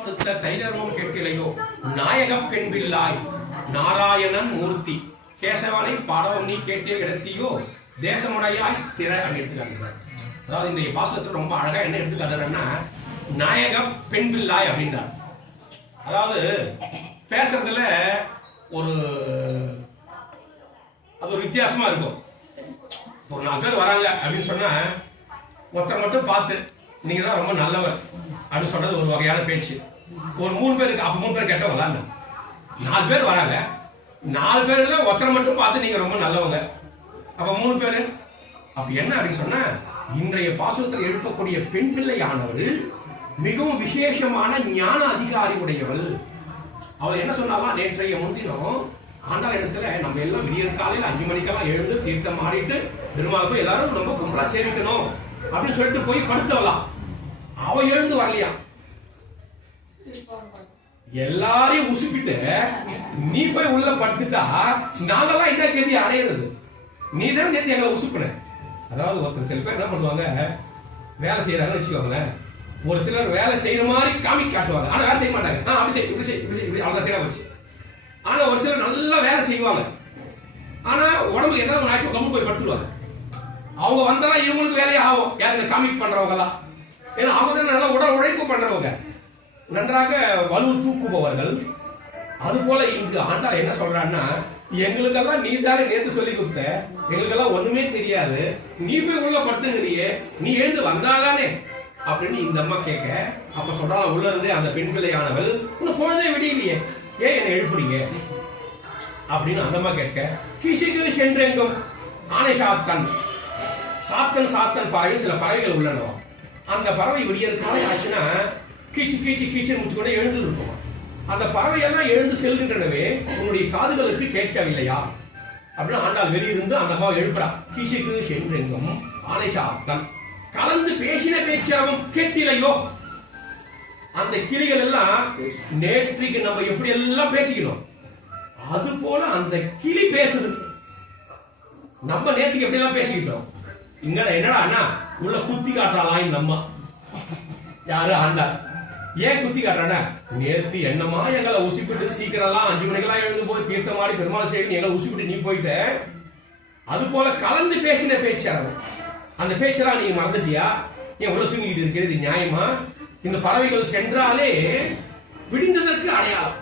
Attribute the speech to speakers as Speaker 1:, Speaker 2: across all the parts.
Speaker 1: அடுத்த கேட்கலையோ? நாயகம் பெண்பில்லாய் நாராயணன் மூர்த்தி. கேசவனை பாடவம் நீ கேட்டே இடத்தையோ தேசமுடையாய் திற அப்படின்னு எடுத்துக்காட்டுறார் அதாவது இந்த பாசத்துக்கு ரொம்ப அழகா என்ன எடுத்துக்காட்டுறன்னா நாயகம் பெண்பில்லாய் அப்படின்றார். அதாவது பேசுறதுல ஒரு அது ஒரு வித்தியாசமா இருக்கும். ஒரு நாலு பேர் வராங்க அப்படின்னு சொன்னா ஒருத்தர் மட்டும் பார்த்து நீங்க தான் ரொம்ப நல்லவர் அப்படின்னு சொல்றது ஒரு வகையான பேச்சு. ஒரு மூணு பேருக்கு அப்ப மூணு பேர் கெட்டவங்களா என்ன? நாலு பேர் வராங்க. நாலு பேர்ல ஒருத்தரை மட்டும் பார்த்து நீங்க ரொம்ப நல்லவங்க. அப்ப மூணு பேரு அப்ப என்ன அப்படின்னு சொன்னா இன்றைய பாசுரத்தில் எழுப்பக்கூடிய பெண் பிள்ளையானவள் மிகவும் விசேஷமான ஞான அதிகாரி உடையவள். அவள் என்ன சொன்னாலும் நேற்றைய முன்தினம் ஆண்டாள் இடத்துல நம்ம எல்லாம் விடியற் காலையில் அஞ்சு மணிக்கெல்லாம் எழுந்து தீர்த்தம் மாறிட்டு பெருமாள் போய் எல்லாரும் ரொம்ப கும்பலா சேமிக்கணும் அப்படின்னு சொல்லிட்டு போய் படுத்தவலாம் அவ எழுந்து வரலையா? எல்லாரையும் உசுப்பிட்டு நீ போய் உள்ள படுத்துட்டா நாங்கெல்லாம் என்ன கதி அடையிறது? நீ தான் நேத்து எங்களை உசுப்பின. அதாவது ஒருத்தர் சில பேர் என்ன பண்ணுவாங்க வேலை செய்யறாங்கன்னு வச்சுக்கோங்களேன். ஒரு சிலர் வேலை செய்யற மாதிரி காமிக் காட்டுவாங்க. ஆனா வேலை செய்ய மாட்டாங்க. ஆ அப்படி செய் இப்படி செய் இப்படி செய் இப்படி அவ்வளோ செய்யலாம் வச்சு ஆனா ஒரு சிலர் நல்லா வேலை செய்வாங்க. ஆனா உடம்புக்கு ஏதாவது ஆச்சு கம்மு போய் படுத்துருவாங்க. அவங்க வந்தா இவங்களுக்கு வேலையே ஆகும். யார் இந்த காமிக் பண்றவங்க எல்லாம் ஏன்னா அவங்க நல்லா உடல் உழைப்பு பண்றவங்க. நன்றாக வலு தூக்குபவர்கள். அது போல இங்கு ஆண்டா என்ன சொல்றான்னா எங்களுக்கெல்லாம் நீ தானே நேர்ந்து சொல்லி கொடுத்த. எங்களுக்கெல்லாம் ஒண்ணுமே தெரியாது. நீ போய் உள்ள படுத்துங்கிறியே நீ எழுந்து வந்தாதானே? அப்படின்னு இந்த அம்மா கேட்க அப்ப சொல்றாங்க உள்ள இருந்து அந்த பெண் பிள்ளையானவள் உன்னை பொழுதே விடியலையே. ஏன் என்னை எழுப்புறீங்க? அப்படின்னு அந்த அம்மா கேட்க கிஷிக்கு சென்றெங்கும் ஆனை சாத்தன். சாத்தன் சாத்தன் பறவை சில பறவைகள் உள்ளனவா அந்த பறவை விடியற் காலை ஆச்சுன்னா கீச்சு கீச்சு கீச்சு முடிச்சு கூட எழுந்து இருக்கும் அந்த பறவையெல்லாம் எழுந்து செல்கின்றனவே உன்னுடைய காதுகளுக்கு கேட்கவில்லையா? அப்படின்னு ஆண்டாள் வெளியிருந்து அந்த அம்மாவை எழுப்புறா. கீசுக்கு சென்றெங்கும் ஆனை அர்த்தம் கலந்து பேசின பேச்சரவம் கேட்டிலையோ அந்த கிளிகள் எல்லாம் நேற்றுக்கு நம்ம எப்படி எல்லாம் பேசிக்கணும் அது போல அந்த கிளி பேசுது. நம்ம நேற்றுக்கு எப்படி எல்லாம் பேசிக்கிட்டோம்? இங்க என்னடா அண்ணா? உள்ள குத்தி காட்டுறாளா இந்த அம்மா. யாரு? ஆண்டார் ஏன் குத்தி காட்டுறானா? நேத்து என்னமா எங்களை உசிப்பிட்டு சீக்கிரம்லாம் அஞ்சு மணிக்கெல்லாம் எழுந்து போய் தீர்த்தமாடி பெருமாள் செய்யணும் எங்களை உசிப்பிட்டு நீ போயிட்ட. அது போல கலந்து பேசின பேச்சார் அந்த பேச்செல்லாம் நீங்க மறந்துட்டியா? ஏன் உள்ள தூங்கிட்டு இருக்கிறது? இது நியாயமா? இந்த பறவைகள் சென்றாலே விடிந்ததற்கு அடையாளம்.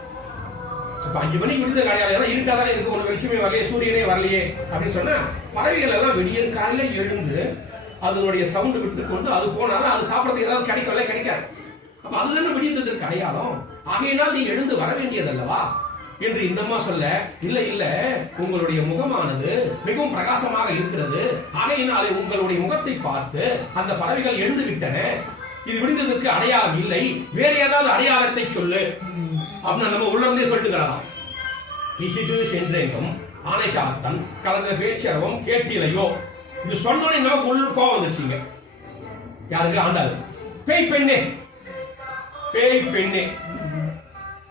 Speaker 1: இப்ப அஞ்சு மணிக்கு விடுதல் அடையாளம். ஏன்னா இருக்காதானே இருக்கு. உனக்கு வெளிச்சமே வரலையே. சூரியனே வரலையே. அப்படின்னு சொன்னா பறவைகள் எல்லாம் விடியற் காலையில எழுந்து அதனுடைய சவுண்ட் விட்டு கொண்டு அது போனாலும் அது சாப்பிடறதுக்கு ஏதாவது கிடைக்கல கிடைக்காது. அப்ப அதுதானே விடிந்ததற்கு அடையாளம். ஆகையினால் நீ எழுந்து வர வேண்டியதல்லவா? என்று இந்த அம்மா சொல்ல இல்ல இல்ல. உங்களுடைய முகமானது மிகவும் பிரகாசமாக இருக்கிறது. ஆகையினாலே உங்களுடைய முகத்தை பார்த்து அந்த பறவைகள் எழுந்து விட்டன. இது விடுந்ததற்கு அடையாளம் இல்லை. வேற ஏதாவது அடையாளத்தை சொல்லு. அப்படின்னு நம்ம உள்ள இருந்தே சொல்லிட்டுக்கலாம் இசிடு சென்றெங்கும் ஆனேஷாத்தன் கலந்த பேச்சரவம் கேட்டிலையோ? இது சொன்னோடனே நமக்கு உள்ள கோவம் வந்துருச்சுங்க. யாருக்கு? ஆண்டாது பேய் பெண்ணே. பேய் பெண்ணே.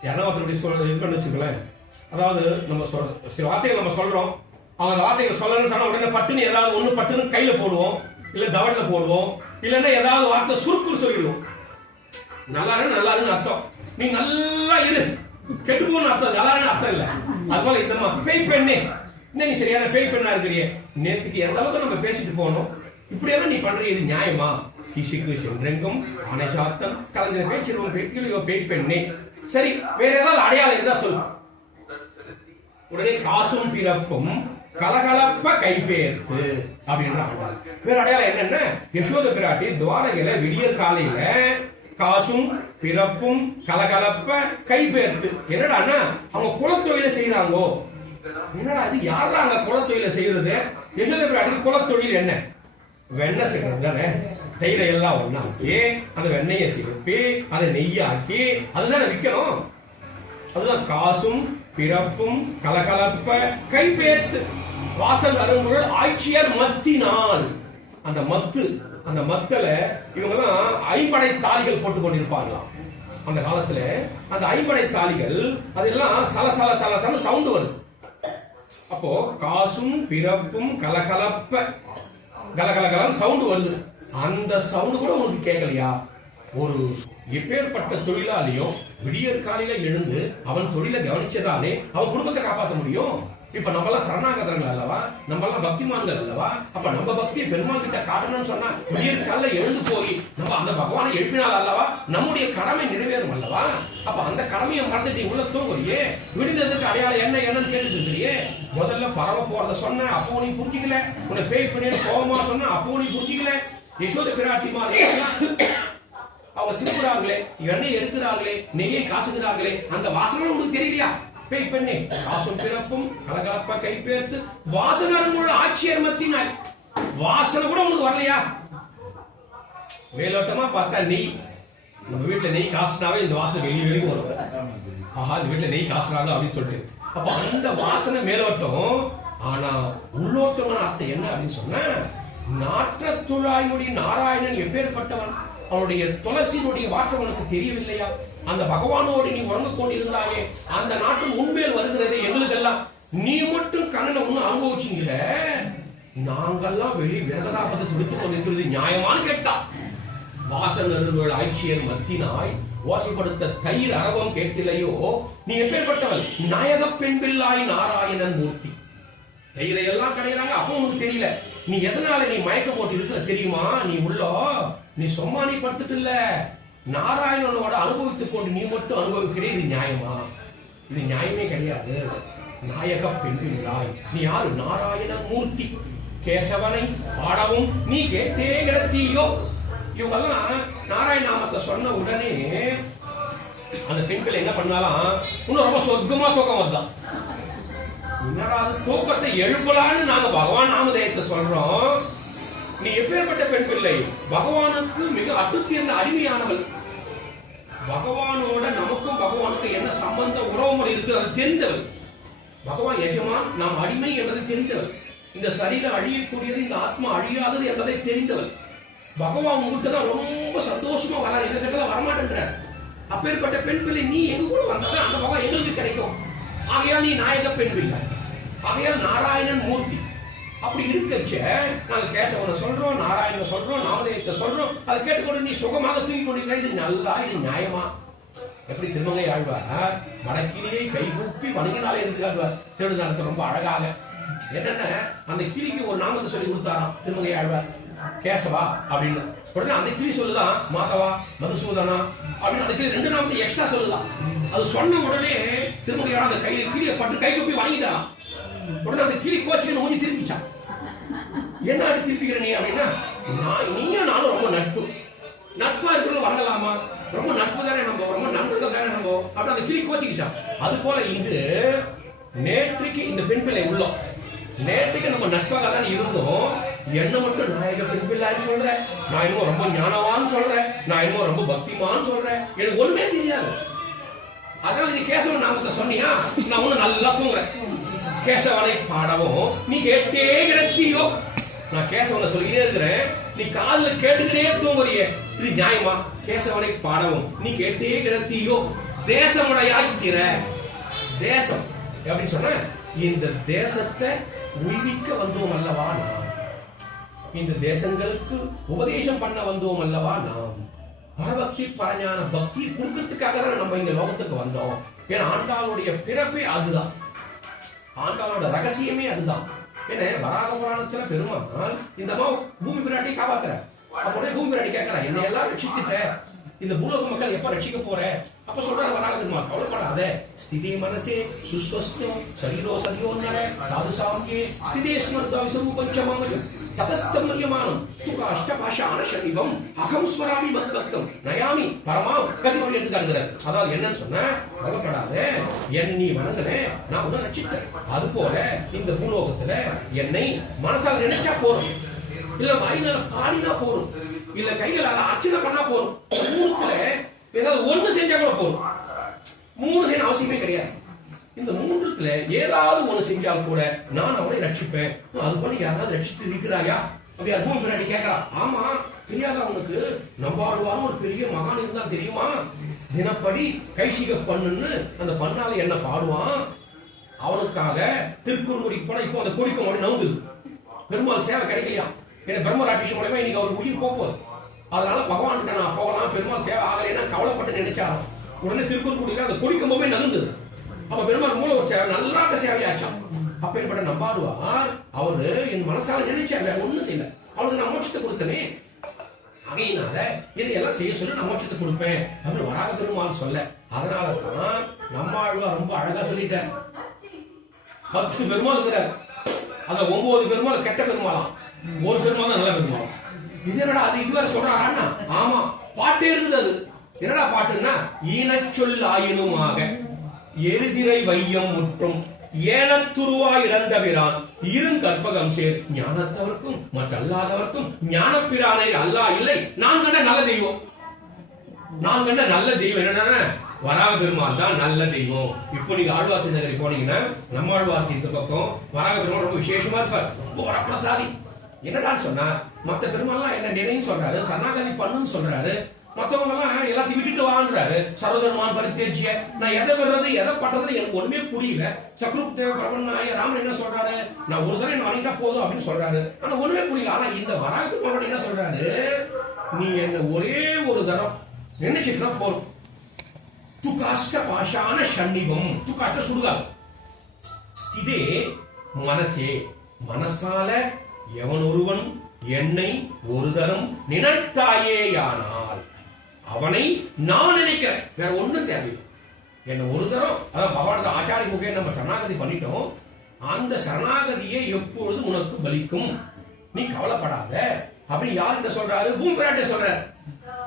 Speaker 1: யாரோ ஒருத்தர் இப்படி சொல்ல இது பண்ணி வச்சுக்கோங்களேன். அதாவது நம்ம சொல் சில வார்த்தைகள் நம்ம சொல்றோம். அவங்க அந்த வார்த்தைகள் சொல்லணும்னு சொன்னா உடனே பட்டுன்னு ஏதாவது ஒண்ணு பட்டுன்னு கையில போடுவோம். இல்ல தவடல போடுவோம். இல்லைன்னா ஏதாவது வார்த்தை சுருக்குன்னு சொல்லிடுவோம். நல்லா இரு நல்லா இருன்னு அர்த்தம். நீ நல்லா இரு. கெட்டு அர்த்தம் நல்லா இருன்னு அர்த்தம் இல்ல. அது போல இந்த பேய் பெண்ணே. நீ சரியான பேய் பெண்ணா இருக்கிறிய? நேத்துக்கு எந்த அளவுக்கு நம்ம பேசிட்டு போனோம். இப்படியெல்லாம் நீ பண்ற இது நியாயமா? கிஷிக்கு சென்றெங்கும் அனைசாத்தம் கலந்த பேச்சிருவோம் பெண்களையோ பேய் பெண்ணே. சரி வேற ஏதாவது அடையாளம் இருந்தா சொல்லு. உடனே காசும் பிறப்பும் கலகலப்ப கைப்பேர்த்து அப்படின்ற ஆண்டாள். வேற அடையாளம் என்னன்னா? யசோத பிராட்டி துவாரகையில விடியற் காலையில காசும் பிறப்பும் கலகலப்ப கைபேர்த்து என்னடான்னா அவங்க குலத்தொழில செய்யறாங்கோ என்னடா அது யாரா அங்க குலத்தொழில செய்யறது? யசோத பிராட்டிக்கு குலத்தொழில் என்ன? வெண்ணெய் செய்யறது தானே? தைல எல்லாம் ஒண்ணாக்கி அந்த வெண்ணெயை சிறப்பி அதை நெய்யாக்கி அதுதானே விற்கணும்? அதுதான் காசும் பிறப்பும் கலகலப்ப கைபேர்த்து வாசல் அருங்குழல் ஆட்சியர் மத்தினால். அந்த மத்து அந்த மத்தல இவங்கெல்லாம் ஐம்படை தாலிகள் போட்டு கொண்டிருப்பாங்களாம். அந்த காலத்துல அந்த ஐம்படை தாலிகள் அதெல்லாம் சல சல சல சல சவுண்ட் வருது. அப்போ காசும் பிறப்பும் கலகலப்ப கலகலகலம் சவுண்டு வருது. அந்த சவுண்டு கூட உனக்கு கேட்கலையா ஒரு எப்பேற்பட்ட தொழிலாளியும் விடியற் காலையில எழுந்து அவன் தொழிலை கவனிச்சதாலே அவன் குடும்பத்தை காப்பாற்ற முடியும். இப்ப நம்ம எல்லாம் சரணாகதங்கள் அல்லவா? நம்ம எல்லாம் பக்திமான்கள் அல்லவா? அப்ப நம்ம பக்தி பெருமாள் கிட்ட காட்டணும்னு சொன்னா விடியற் எழுந்து போய் நம்ம அந்த பகவானை எழுப்பினால் அல்லவா நம்முடைய கடமை நிறைவேறும் அல்லவா? அப்ப அந்த கடமையை மறந்துட்டு உள்ள தூங்குறியே? விடுந்ததுக்கு அடையாளம் என்ன என்னன்னு கேட்டுட்டு இருக்கிறியே? முதல்ல பரவ போறத சொன்ன அப்போ நீ புரிஞ்சிக்கல. உன்னை பேய் பண்ணி கோபமா சொன்ன அப்போ நீ புரிஞ்சிக்கல. யசோத பிராட்டி மாதிரி அவங்க சிரிக்கிறார்களே எண்ணெய் எடுக்கிறார்களே நெய்யை காசுகிறார்களே அந்த வாசனை உங்களுக்கு தெரியலையா? பேய் பெண்ணே காசும் பிறப்பும் கலகலப்பா கைப்பேர்த்து வாசனை அருங்குள்ள ஆட்சியர் மத்தினாய் வாசனை கூட உனக்கு வரலையா? மேலோட்டமா பார்த்தா நெய். நம்ம வீட்டுல நெய் காசுனாவே இந்த வாசனை வெளியே வரைக்கும் வரும். ஆஹா இந்த வீட்டுல நெய் காசுறாங்க அப்படின்னு சொல்லிட்டு. அப்ப அந்த வாசனை மேலோட்டம். ஆனா உள்ளோட்டமான அர்த்தம் என்ன அப்படின்னு சொன்ன நாற்ற நாராயணன் எப்பேற்பட்டவன் அவனுடைய துளசியினுடைய வாற்றம் உனக்கு தெரியவில்லையா? அந்த பகவானோடு நீ உறங்க கொண்டிருந்தாயே அந்த நாட்டம் உண்மையில் வருகிறதே எங்களுக்கெல்லாம். நீ மட்டும் கண்ணனை ஒண்ணு அனுபவிச்சீங்கள நாங்கெல்லாம் வெளியே விரகதாபத்தை துடித்துக் கொண்டிருக்கிறது நியாயமானு கேட்டா. வாசனர்கள் ஆட்சியர் மத்தினாய் ஓசைப்படுத்த தயிர் அரவம் கேட்டிலையோ நீ எப்பேற்பட்டவள்? நாயக பெண்பில்லாய் நாராயணன் மூர்த்தி. தயிரை எல்லாம் கிடையிறாங்க அப்போ உனக்கு தெரியல. நீ எதனால நீ மயக்க போட்டு இருக்கிற தெரியுமா? நீ உள்ள நீ சும்மா நீ படுத்துட்டு இல்ல நாராயணனோட அனுபவித்துக் கொண்டு நீ மட்டும் அனுபவிக்கிறே இது நியாயமா? இது நியாயமே கிடையாது. நாயக பெண் நீ யாரு? நாராயண மூர்த்தி கேசவனை பாடவும் நீ கேட்டே கிடத்தீயோ? இவங்கெல்லாம் நாராயண நாமத்தை சொன்ன உடனே அந்த பெண்கள் என்ன பண்ணாலாம்? இன்னும் ரொம்ப சொர்க்கமா தூக்கம் வந்தான் என்னடா அது தூக்கத்தை எழுப்பலான்னு நாங்க பகவான் நாமதேயத்தை சொல்றோம். நீ எப்பேற்பட்ட பெண் பிள்ளை பகவானுக்கு மிக அத்துத்திருந்த அடிமையானவள். பகவானோட நமக்கும் பகவானுக்கு என்ன சம்பந்த உறவு முறை இருக்கு அது தெரிந்தவள். பகவான் எஜமான் நாம் அடிமை என்பதை தெரிந்தவள். இந்த சரீரம் அழியக்கூடியது இந்த ஆத்மா அழியாதது என்பதை தெரிந்தவள். பகவான் உங்ககிட்ட தான் ரொம்ப சந்தோஷமா வர எங்க கிட்ட வரமாட்டேன்ற அப்பேற்பட்ட பெண் பிள்ளை நீ எங்க கூட வந்தாலும் அந்த பகவான் எங்களுக்கு கிடைக்கும். ஆகையால் நீ நாயக பெண் பிள்ளை ஆகையால் நாராயணன் மூர்த்தி. அப்படி இருக்கச்ச நாங்க கேசவனை சொல்றோம் நாராயணனை சொல்றோம் நாமதேயத்தை சொல்றோம் அதை கேட்டுக்கொண்டு நீ சுகமாக தூங்கி கொண்டிருக்கிற இது நல்லா இது நியாயமா? எப்படி திருமங்கை ஆழ்வார் மடக்கிளியை கைகூப்பி வணங்கினாலே எடுத்து காட்டுவார் திருநாளத்தை ரொம்ப அழகாக. என்னன்னா? அந்த கிளிக்கு ஒரு நாமத்தை சொல்லி கொடுத்தாராம் திருமங்கை ஆழ்வார். கேசவா அப்படின்னு. உடனே அந்த கிளி சொல்லுதான் மாதவா மதுசூதனா அப்படின்னு அந்த கிளி ரெண்டு நாமத்தை எக்ஸ்ட்ரா சொல்லுதான் அது சொன்ன உடனே திருமங்கை அந்த கை கிளியை பட்டு கை கூப்பி வணங்கிட்டாராம். உடனே அந்த கிளி கோச்சுன்னு மூஞ்சி திருப்பிச்சான் என்ன அது திருப்பிக்கிற நீ அப்படின்னா நான் நீயும் நானும் ரொம்ப நட்பு. நட்பா இருக்கிறவங்க வணங்கலாமா? ரொம்ப நட்பு தானே நம்ம ரொம்ப நண்பர்கள் தானே நம்ம? அப்படின்னு அந்த கிளி கோச்சிக்கிச்சான் அது போல இங்கு நேற்றுக்கு இந்த பெண் பிள்ளை உள்ளோம். நேற்றுக்கு நம்ம நட்பாக தான் இருந்தோம். என்ன மட்டும் நாயக பெண் பிள்ளைன்னு சொல்றேன் நான் இன்னும் ரொம்ப ஞானவான்னு சொல்றேன் நான் இன்னும் ரொம்ப பக்திமான்னு சொல்றேன் எனக்கு ஒண்ணுமே தெரியாது. அதனால நீ கேசவன் நாமத்தை சொன்னியா? நான் ஒண்ணு நல்லா தூங்குறேன். கேசவனை பாடவும் நீ கேட்டே கிடத்தியோ நான் கேசவனை சொல்லிக்கிட்டே இருக்கிறேன். நீ காதுல கேட்டுக்கிட்டே தூங்குறிய? இது நியாயமா? கேசவனை பாடவும் நீ கேட்டே கிடத்தியோ தேசமுடையாய்த்திர தேசம். எப்படி சொன்ன இந்த தேசத்தை உய்விக்க வந்தோம் அல்லவா நாம்? இந்த தேசங்களுக்கு உபதேசம் பண்ண வந்தோம் அல்லவா நாம்? பரபக்தி பரஞான பக்தி கொடுக்கறதுக்காக தான் நம்ம இந்த லோகத்துக்கு வந்தோம். ஏன்னா ஆண்டாளுடைய பிறப்பே அதுதான். ஆண்டாளோட ரகசியமே அதுதான். ஏன்னா வராக புராணத்துல பெருமாள் இந்த பூமி பிராட்டி காப்பாத்துற. அப்ப பூமி பிராட்டி கேட்கறா என்னை எல்லாம் ரட்சித்துட்ட. இந்த பூலோக மக்கள் எப்ப ரட்சிக்க போற? அப்ப சொல்றாரு வராக பெருமா கவலைப்படாத. ஸ்திதி மனசே சுஸ்வஸ்தம் சரீரோ சரியோ சாது சாங்கே ஸ்திதே ஸ்மர்த்தா விசரூபஞ்சமாமயம் ததஸ்தம் மரியமானம் துக அஷ்டபாஷான சரீரம் அகம் ஸ்வராமி மத்பக்தம் நயாமி பரமாம் கதிமொழி எடுத்து அதாவது என்னன்னு சொன்ன கவலைப்படாத। என் நீ வணங்கல நான் உன ரட்சித்தேன். அது போல இந்த பூலோகத்துல என்னை மனசால நினைச்சா போறோம் இல்ல வாயினால பாடினா போறோம் இல்ல கைகளால அர்ச்சனை பண்ணா போறோம் மூணுத்துல ஏதாவது ஒண்ணு செஞ்சா கூட போதும். மூணு செய்ய அவசியமே கிடையாது. இந்த மூன்றுத்துல ஏதாவது ஒண்ணு செஞ்சால் கூட நான் அவனை ரட்சிப்பேன். அது போல யாராவது ரட்சித்து இருக்கிறாயா? அப்படி அதுவும் பின்னாடி கேட்கலாம் ஆமா தெரியாத அவனுக்கு நம்பாடுவாரும் ஒரு பெரிய மகான் இருந்தா தெரியுமா? தினப்படி கைசிக பண்ணுன்னு அந்த பண்ணால என்ன பாடுவான்? அவனுக்காக திருக்குறுங்குடி போல இப்போ அந்த கொடிக்க மொழி நவுந்து பெருமாள் சேவை கிடைக்கலையா? ஏன்னா பிரம்மராட்சிஷம் மூலமா இன்னைக்கு அவருக்கு உயிர் போகுது. அதனால பகவான்கிட்ட நான் போகலாம். பெருமாள் சேவை ஆகலைன்னா கவலைப்பட்டு நினைச்சாலும் உடனே திருக்குறுங்குடியில அந்த கொடிக்கம்பமே நகுந்தது. அப்ப பெருமாள் மூல ஒரு சேவை நல்லாட்ட சேவையாச்சாம் அப்ப ஏற்பட்ட நம்பாடுவார் அவரு என் மனசால நினைச்சார் வேற ஒண்ணும் செய்யல. அவருக்கு நான் மோட்சத்தை கொடுத்தனே. அகையினால இதையெல்லாம் செய்ய சொல்லி நான் மோட்சத்தை கொடுப்பேன் அப்படின்னு வராக பெருமாள் சொல்ல. அதனால தான் நம்மாழ்வார் ரொம்ப அழகா சொல்லிட்டார். பத்து பெருமாள் இருக்கிறார். அந்த ஒன்பது பெருமாள் கெட்ட பெருமாளாம் ஒரு பெருமாள் தான் நல்ல பெருமாள். இது என்னடா அது இதுவரை சொல்றாங்கன்னா ஆமா பாட்டே இருக்குது அது. என்னடா பாட்டுன்னா இனச்சொல் ஆயினுமாக. எருதிரை வையம் முற்றும். ஏனத்துருவா இழந்தபிரான். இருங்கற்பகம் சேர். ஞானத்தவர்க்கும் மற்றல்லாதவர்க்கும் ஞானப்பிரானை அல்லா இல்லை. நான் கண்ட நல்ல தெய்வம். நான் கண்ட நல்ல தெய்வம் என்னன்னா வராக பெருமாள் தான் நல்ல தெய்வம். இப்போ நீங்க ஆழ்வார்த்தி நகரி போனீங்கன்னா நம்ம ஆழ்வார்த்தி இந்த பக்கம் வராக பெருமாள் ரொம்ப விசேஷமா இருப்பார். ரொம்ப வரப்பிரசாதி. என்னடான்னு சொன்னா மத்த பெருமாள்லாம் என்ன நினைன்னு சொல்றாரு சரணாகதி பண்ணுன்னு சொல்றாரு. மத்தவங்க எல்லாம் எல்லாத்தையும் விட்டுட்டு வாங்குறாரு. சரோதரமான் பரித்தேர்ச்சிய நான் எதை விடுறது எதை பண்றது எனக்கு ஒண்ணுமே புரியல. சக்ருப் தேவ பிரபன்னாய ராமன் என்ன சொல்றாரு? நான் ஒரு தடவை என்ன வாங்கிட்டா போதும் அப்படின்னு சொல்றாரு. ஆனா ஒண்ணுமே புரியல. ஆனா இந்த வராக பெருமாள் என்ன சொல்றாரு? நீ என்ன ஒரே ஒரு தரம் நினைச்சிட்டு போறோம் துகாஷ்ட பாஷான சன்னிபம் துகாஷ்ட சுடுகாடு. ஸ்திதே மனசே. மனசால எவன் ஒருவன் என்னை ஒரு தரம் நினைத்தாயேயானால் அவனை நான் நினைக்கிறேன். வேற ஒண்ணும் தேவையில்லை. என்ன ஒரு தரம்? அதான் பகவான் ஆச்சாரிய முகே நம்ம சரணாகதி பண்ணிட்டோம். அந்த சரணாகதியை எப்பொழுது உனக்கு பலிக்கும். நீ கவலைப்படாத. அப்படி யாருக்கிட்ட சொல்றாரு? பூம்பிராட்டே சொல்றாரு.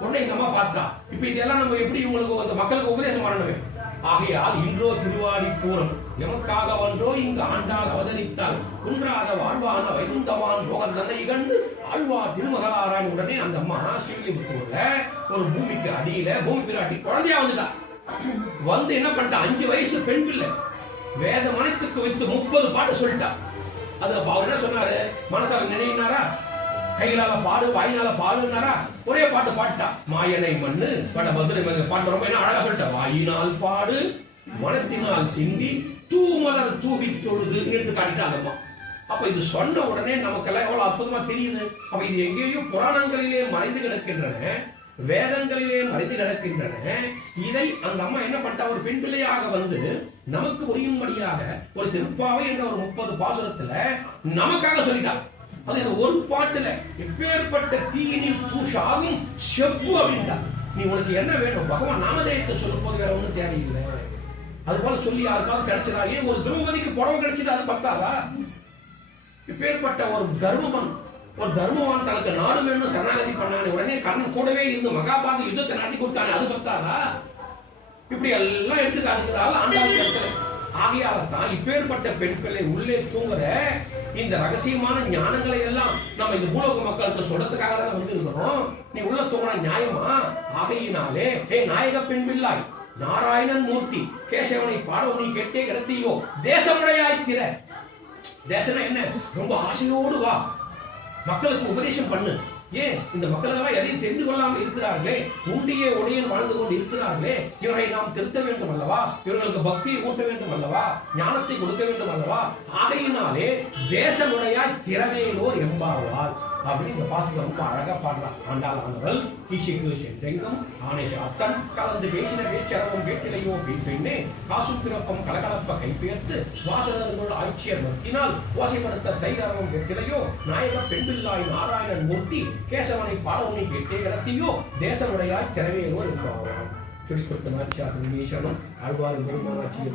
Speaker 1: உடனே எங்க அம்மா பார்த்தா. இப்ப இதெல்லாம் நம்ம எப்படி உங்களுக்கு அந்த மக்களுக்கு உபதேசம் பண்ணணுமே? ஆகையால் இன்றோ திருவாடி பூரம் எமக்காக ஒன்றோ இங்கு ஆண்டால் அவதரித்தால் குன்றாத வாழ்வான வைகுந்தவான் போகல் தன்னை இகழ்ந்து ஆழ்வார் திருமகளாராய் உடனே அந்த அம்மா ஸ்ரீவில்லிபுத்தூர்ல ஒரு பூமிக்கு அடியில பூமி பிராட்டி குழந்தையா வந்துட்டா. வந்து என்ன பண்ணிட்டா? அஞ்சு வயசு பெண் பிள்ளை. வேத மனத்துக்கு வைத்து முப்பது பாட்டு சொல்லிட்டா. அது அப்ப அவர் என்ன சொன்னாரு? மனசால நினைனாரா கையிலால பாடு வாயினால பாடுனாரா ஒரே பாட்டு பாட்டா மாயனை மண்ணு பட மதுரை பாட்டு ரொம்ப என்ன அழகா சொல்லிட்டா. வாயினால் பாடு மனத்தினால் சிந்தி தூமலர் தூவி தொழுது எடுத்து காட்டிட்டா அப்ப இது சொன்ன உடனே நமக்கெல்லாம் எவ்வளவு அற்புதமா தெரியுது. அப்ப இது எங்கேயோ புராணங்களிலே மறைந்து கிடக்கின்றன வேதங்களிலே மறைந்து கிடக்கின்றன. இதை அந்த அம்மா என்ன பண்ணிட்டா ஒரு பெண் பிள்ளையாக வந்து நமக்கு புரியும்படியாக ஒரு திருப்பாவை என்ற ஒரு முப்பது பாசுரத்துல நமக்காக சொல்லிட்டா. அது இந்த ஒரு பாட்டுல எப்பேற்பட்ட தீயினில் தூஷாகும் செப்பு அப்படின்ட்டா. நீ உனக்கு என்ன வேணும்? பகவான் நாமதேயத்தை சொல்லும் போது வேற ஒன்றும் தேவையில்லை. அது போல சொல்லி யாருக்காவது கிடைச்சதா? ஏன் ஒரு திரௌபதிக்கு புடவை கிடைச்சது அது பத்தாதா? இப்பேற்பட்ட ஒரு தர்மமன் ஒரு தர்மவான் தனக்கு நாடு வேணும் சரணாகதி பண்ணானே உடனே கண்ணன் கூடவே இருந்து மகாபாத யுத்தத்தை நடத்தி கொடுத்தானே அது பத்தாதா? இப்படி எல்லாம் எடுத்து காட்டுகிறாள் ஆண்டாள் இடத்துல ஆகையால தான் இப்பேற்பட்ட பெண் பிள்ளை உள்ளே தூங்குற இந்த ரகசியமான ஞானங்களை எல்லாம் நம்ம இந்த பூலோக மக்களுக்கு சொல்றதுக்காக தான் வந்து இருக்கிறோம் நீ உள்ள தூங்கின நியாயமா? ஆகையினாலே ஹே நாயக பெண் பிள்ளாய் நாராயணன் மூர்த்தி கேசவனை பாடவனை கெட்டே கிடத்தியோ தேசமுடையாய் தேசனா என்ன? ரொம்ப ஆசையோடு வா. மக்களுக்கு உபதேசம் பண்ணு. ஏன்? இந்த மக்கள் எல்லாம் எதையும் தெரிந்து கொள்ளாமல் இருக்கிறார்களே. உண்டியே உடையன் வாழ்ந்து கொண்டு இருக்கிறார்களே. இவரை நாம் திருத்த வேண்டும் அல்லவா? இவர்களுக்கு பக்தியை ஊட்ட வேண்டும் அல்லவா? ஞானத்தை கொடுக்க வேண்டும் அல்லவா? ஆகையினாலே தேசமுறையாய் திறமையினோர் எம்பாவார். அப்படின்னு இந்த பாசத்தை ரொம்ப அழகா பாடுறான் ஆண்டாள் ஆண்டவள் கிஷிக்கு சென்றெங்கும் ஆணை அத்தன் கலந்து பேசின வேச்சரவும் வேட்டிலையோ பெண்ணே காசு பிறப்பம் கலகலப்ப கைப்பெயர்த்து வாசகர்கள் ஆட்சியர் மத்தினால் ஓசைப்படுத்த தைரவம் வேட்டிலையோ நாயக பெண்பில்லாய் நாராயணன் மூர்த்தி கேசவனை பாடவனை கேட்டே கடத்தியோ தேசமுடையாய் திறமையோ என்பாவான் சொல்லி கொடுத்த நாச்சியா திருநேசனம் ஆழ்வார் பெருமானாட்சிய